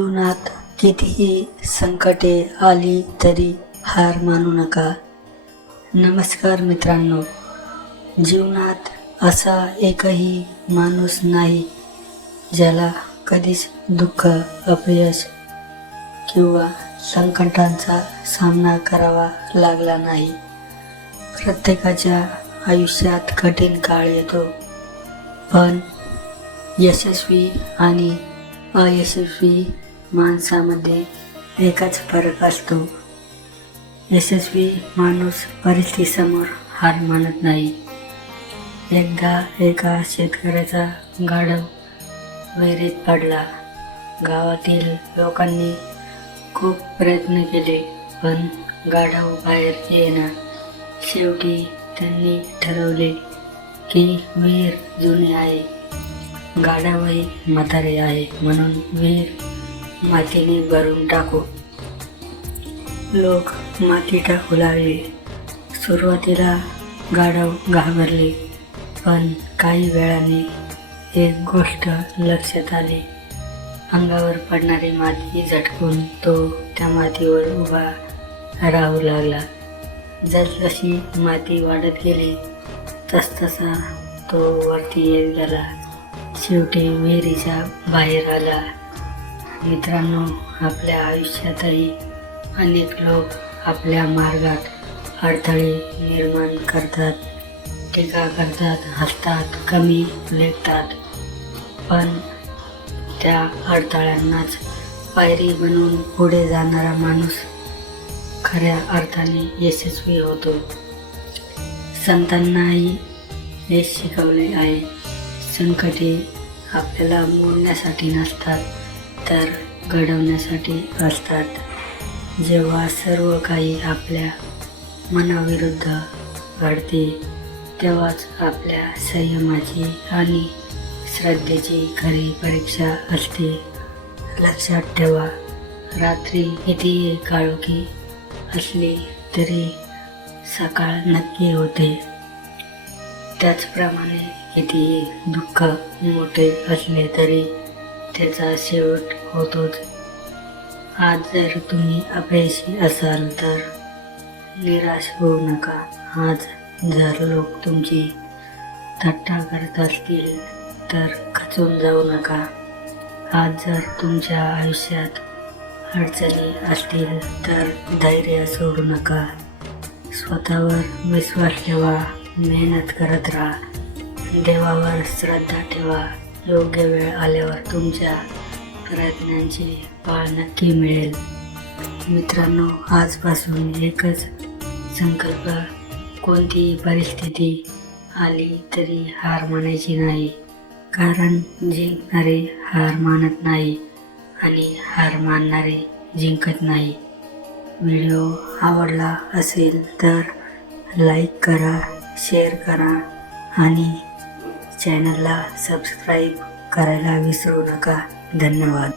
जीवनात कितीही संकटे आली तरी हार मानू नका. नमस्कार मित्रांनो, जीवनात असा एकही माणूस नाही ज्याला कधीच दुःख, अपयश किंवा संकटांचा सामना करावा लागला नाही. प्रत्येकाच्या आयुष्यात कठीण काळ येतो, पण यशस्वी आणि अयशस्वी माणसामध्ये एकच फरक असतो. यशस्वी माणूस परिस्थितीसमोर हार मानत नाही. एकदा एका शेतकऱ्याचा गाढव विहिरीत पडला. गावातील लोकांनी खूप प्रयत्न केले, पण गाढव बाहेर येईना. शेवटी त्यांनी ठरवले की विहीर जुनी आहे, गाढवही म्हातारे आहे, म्हणून विहीर मातीने भरून टाकू. लोक माती टाकू लागले. सुरुवातीला गाढव घाबरले, पण काही वेळाने एक गोष्ट लक्षात आली. अंगावर पडणारी माती झटकून तो त्या मातीवर उभा राहू लागला. जसजशी माती वाढत गेली तसतसा तो वरती येत गेला. शेवटी विहिरीच्या बाहेर आला. मित्रांनो, आपल्या आयुष्यातही अनेक लोक आपल्या मार्गात अडथळे निर्माण करतात, टीका करतात, हसतात, कमी लेखतात, पण त्या अडथळ्यांनाच पायरी बनवून पुढे जाणारा माणूस खऱ्या अर्थाने यशस्वी होतो. संतांनाही हेच शिकवले आहे. संकटे आपल्याला मोडण्यासाठी नसतात, तर घडवण्यासाठी असतात. जेव्हा सर्व काही आपल्या मनाविरुद्ध घडते, तेव्हाच आपल्या संयमाची आणि श्रद्धेची खरी परीक्षा असते. लक्षात ठेवा, रात्री कितीही काळोखी असली तरी सकाळ नक्की होते. त्याचप्रमाणे कितीही दुःख मोठे असले तरी त्याचा शेवट होतोच. आज जर तुम्ही अपयशी असाल तर निराश होऊ नका. आज जर लोक तुमची थट्टा करत असतील तर खचून जाऊ नका. आज जर तुमच्या आयुष्यात अडचणी असतील तर धैर्य सोडू नका. स्वतःवर विश्वास ठेवा, मेहनत करत राहा, देवावर श्रद्धा ठेवा. योग्य वेळ आल्यावर तुमच्या प्रयत्नांची फळ नक्की मिळेल. मित्रांनो, आजपासून एकच संकल्प, कोणतीही परिस्थिती आली तरी हार मानायची नाही, कारण जिंकणारे हार मानत नाही आणि हार मानणारे जिंकत नाही. व्हिडिओ आवडला असेल तर लाईक करा, शेअर करा आणि चॅनलला सबस्क्राईब करायला विसरू नका. धन्यवाद.